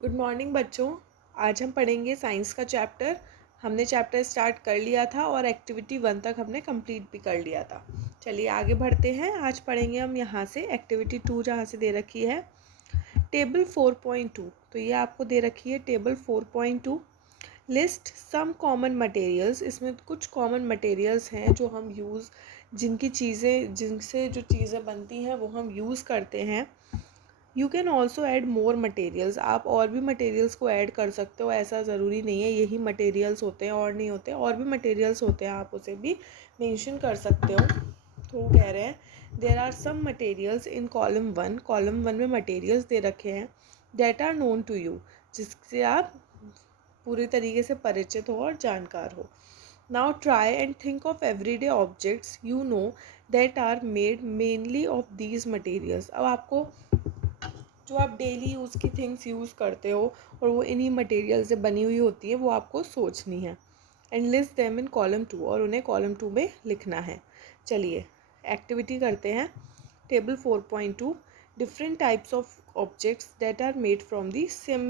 Good morning बच्चों। आज हम पढ़ेंगे साइंस का चैप्टर। हमने चैप्टर स्टार्ट कर लिया था और एक्टिविटी 1 तक हमने कंप्लीट भी कर लिया था। चलिए आगे बढ़ते हैं। आज पढ़ेंगे हम यहाँ से एक्टिविटी 2 जहाँ से दे रखी है टेबल 4.2। तो ये आपको दे रखी है table 4.2। List some common materials. इसमें कुछ कॉमन मटेरियल्स हैं जो हम जिनसे जो चीज़ें बनती हैं वो हम यूज़ करते हैं। You can also add more materials. आप और भी मटेरियल्स को ऐड कर सकते हो, ऐसा ज़रूरी नहीं है यही मटेरियल्स होते हैं और नहीं होते, और भी मटेरियल्स होते हैं, आप उसे भी मेंशन कर सकते हो। तो वो कह रहे हैं there are some materials in column 1 में मटेरियल्स दे रखे हैं that are known to you, जिससे आप पूरी तरीके से परिचित हो और जानकार हो। Now try and think of everyday objects you know that are made mainly of these materials. अब आपको जो आप डेली यूज़ की थिंग्स यूज़ करते हो और वो इन्हीं मटेरियल से बनी हुई होती है वो आपको सोचनी है। And list them in column 2, और उन्हें कॉलम 2 में लिखना है। चलिए एक्टिविटी करते हैं। Table 4.2 different types of objects that are made from the same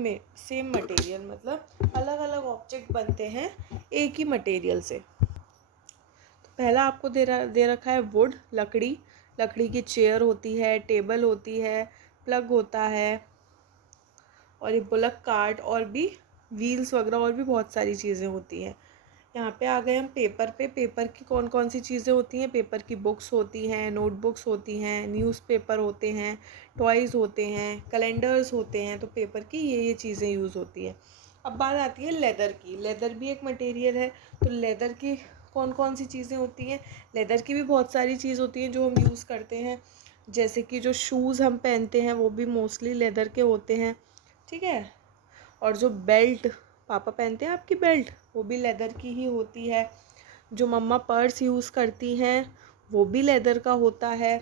material. मतलब अलग अलग ऑब्जेक्ट बनते हैं एक ही मटेरियल से। तो पहला आपको दे रखा है वुड, लकड़ी की चेयर होती है, टेबल होती है, प्लग होता है, और ये बुलक कार्ट और भी व्हील्स वगैरह और भी बहुत सारी चीज़ें होती हैं। यहाँ पे आ गए हम पेपर पे। पेपर की कौन कौन सी चीज़ें होती हैं? पेपर की बुक्स होती हैं, नोटबुक्स होती हैं, न्यूज़पेपर होते हैं, टॉयज़ होते हैं, कैलेंडर्स होते हैं। तो पेपर की ये चीज़ें यूज़ होती हैं। अब बात आती है लेदर की। लेदर भी एक मटेरियल है। तो लेदर की कौन कौन सी चीज़ें होती हैं? लेदर की भी बहुत सारी चीज़ होती हैं जो हम यूज़ करते हैं। जैसे कि जो शूज़ हम पहनते हैं वो भी मोस्टली लेदर के होते हैं, ठीक है। और जो बेल्ट पापा पहनते हैं, आपकी बेल्ट, वो भी लेदर की ही होती है। जो मम्मा पर्स यूज़ करती हैं वो भी लेदर का होता है,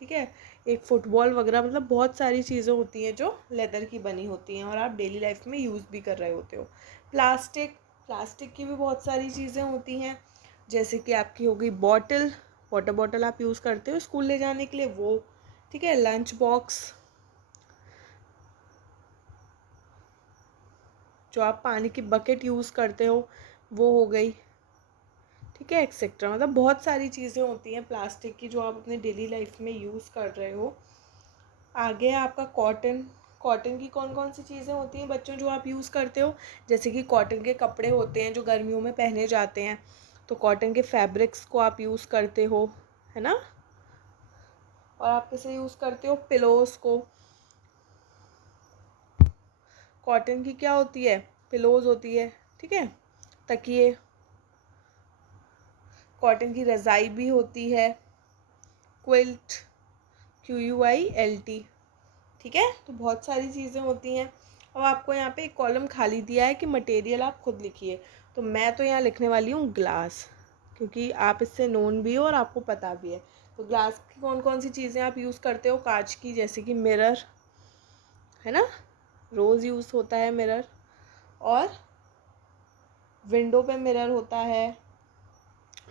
ठीक है। एक फुटबॉल वगैरह, मतलब बहुत सारी चीज़ें होती हैं जो लेदर की बनी होती हैं और आप डेली लाइफ में यूज़ भी कर रहे होते हो। प्लास्टिक की भी बहुत सारी चीज़ें होती हैं। जैसे कि आपकी हो गई बॉटल, वाटर बॉटल आप यूज़ करते हो स्कूल ले जाने के लिए, वो, ठीक है। लंच बॉक्स, जो आप पानी की बकेट यूज़ करते हो वो हो गई, ठीक है, एक्सेट्रा। मतलब बहुत सारी चीज़ें होती हैं प्लास्टिक की जो आप अपने डेली लाइफ में यूज़ कर रहे हो। आगे है आपका कॉटन। कॉटन की कौन कौन सी चीज़ें होती हैं बच्चों जो आप यूज़ करते हो? जैसे कि कॉटन के कपड़े होते हैं जो गर्मियों में पहने जाते हैं, तो कॉटन के फैब्रिक्स को आप यूज़ करते हो, है ना। और आप किसे यूज़ करते हो? पिलोस को। कॉटन की क्या होती है? पिलोज होती है, ठीक है, तकिए। कॉटन की रज़ाई भी होती है, क्विल्ट, QUILT, ठीक है। तो बहुत सारी चीज़ें होती हैं। अब आपको यहाँ पे एक कॉलम खाली दिया है कि मटेरियल आप खुद लिखिए। तो मैं तो यहाँ लिखने वाली हूँ ग्लास, क्योंकि आप इससे नोन भी हो और आपको पता भी है। तो ग्लास की कौन कौन सी चीज़ें आप यूज़ करते हो? कांच की, जैसे कि मिरर, है ना, रोज़ यूज़ होता है मिरर। और विंडो पे मिरर होता है।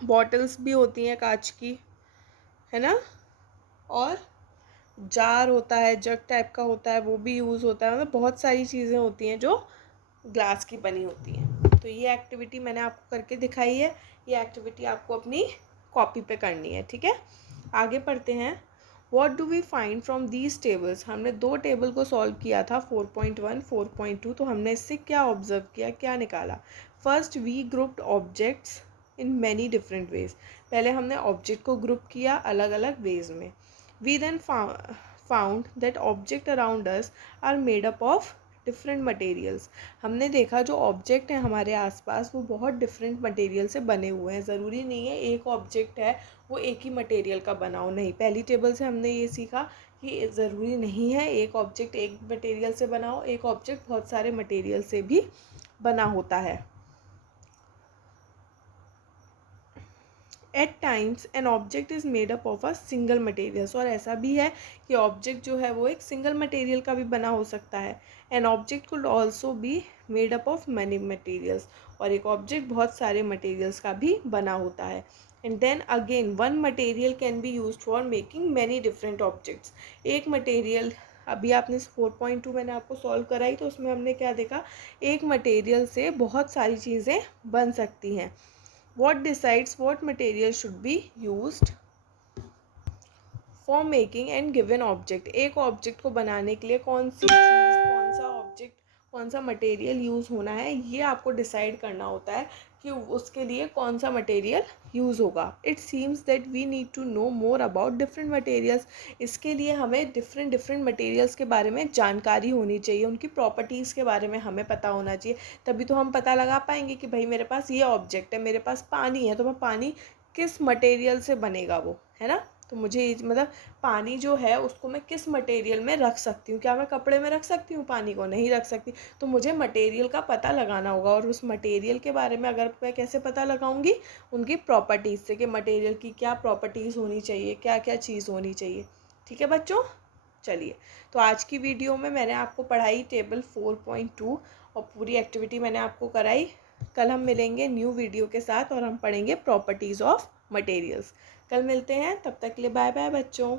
बॉटल्स भी होती हैं कांच की, है ना। और जार होता है, जग टाइप का होता है, वो भी यूज़ होता है। मतलब बहुत सारी चीज़ें होती हैं जो ग्लास की बनी होती हैं। तो ये एक्टिविटी मैंने आपको करके दिखाई है। ये एक्टिविटी आपको अपनी कॉपी पे करनी है, ठीक है। आगे पढ़ते हैं। What do we find from these tables. हमने 2 टेबल को सॉल्व किया था, 4.1, 4.2। तो हमने इससे क्या ऑब्जर्व किया, क्या निकाला? First we grouped objects in many different ways. पहले हमने ऑब्जेक्ट को ग्रुप किया अलग अलग वेज में। We then found that object around us are made up of different materials. हमने देखा जो ऑब्जेक्ट हैं हमारे आसपास वो बहुत डिफरेंट मटेरियल से बने हुए हैं। ज़रूरी नहीं है एक ऑब्जेक्ट है वो एक ही मटेरियल का बना हो, नहीं। पहली टेबल से हमने ये सीखा कि ज़रूरी नहीं है एक ऑब्जेक्ट एक मटेरियल से बना हो, एक ऑब्जेक्ट बहुत सारे मटेरियल से भी बना होता है। At times an object is made up of a single materials. और ऐसा भी है कि ऑब्जेक्ट जो है वो एक सिंगल मटेरियल का भी बना हो सकता है। An object could also be made up of many materials. और एक ऑब्जेक्ट बहुत सारे मटेरियल्स का भी बना होता है। And then again one material can be use for making many different objects. एक मटेरियल अभी आपने 4.2 मैंने आपको सॉल्व कराई तो उसमें हमने क्या देखा, एक मटेरियल से बहुत सारी चीज़ें बन सकती हैं। What decides what material should be used for making and given object. एक ऑब्जेक्ट को बनाने के लिए कौन सी चीज़, कौन सा ऑब्जेक्ट, कौन सा मटेरियल यूज़ होना है, ये आपको डिसाइड करना होता है कि उसके लिए कौन सा मटेरियल यूज़ होगा। It seems that we need to know more about different materials. इसके लिए हमें डिफरेंट मटेरियल्स के बारे में जानकारी होनी चाहिए, उनकी प्रॉपर्टीज़ के बारे में हमें पता होना चाहिए, तभी तो हम पता लगा पाएंगे कि भाई मेरे पास ये ऑब्जेक्ट है, मेरे पास पानी है, तो मैं पानी किस मटेरियल से बनेगा वो, है ना। तो मुझे मतलब पानी जो है उसको मैं किस मटेरियल में रख सकती हूँ, क्या मैं कपड़े में रख सकती हूँ पानी को, नहीं रख सकती। तो मुझे मटेरियल का पता लगाना होगा, और उस मटेरियल के बारे में अगर मैं कैसे पता लगाऊंगी, उनकी प्रॉपर्टीज़ से, कि मटेरियल की क्या प्रॉपर्टीज़ होनी चाहिए, क्या क्या चीज़ होनी चाहिए। ठीक है बच्चों, चलिए। तो आज की वीडियो में मैंने आपको पढ़ाई टेबल 4.2 और पूरी एक्टिविटी मैंने आपको कराई। कल हम मिलेंगे न्यू वीडियो के साथ और हम पढ़ेंगे प्रॉपर्टीज़ ऑफ मटेरियल्स। कल मिलते हैं, तब तक के लिए बाय बाय बच्चों।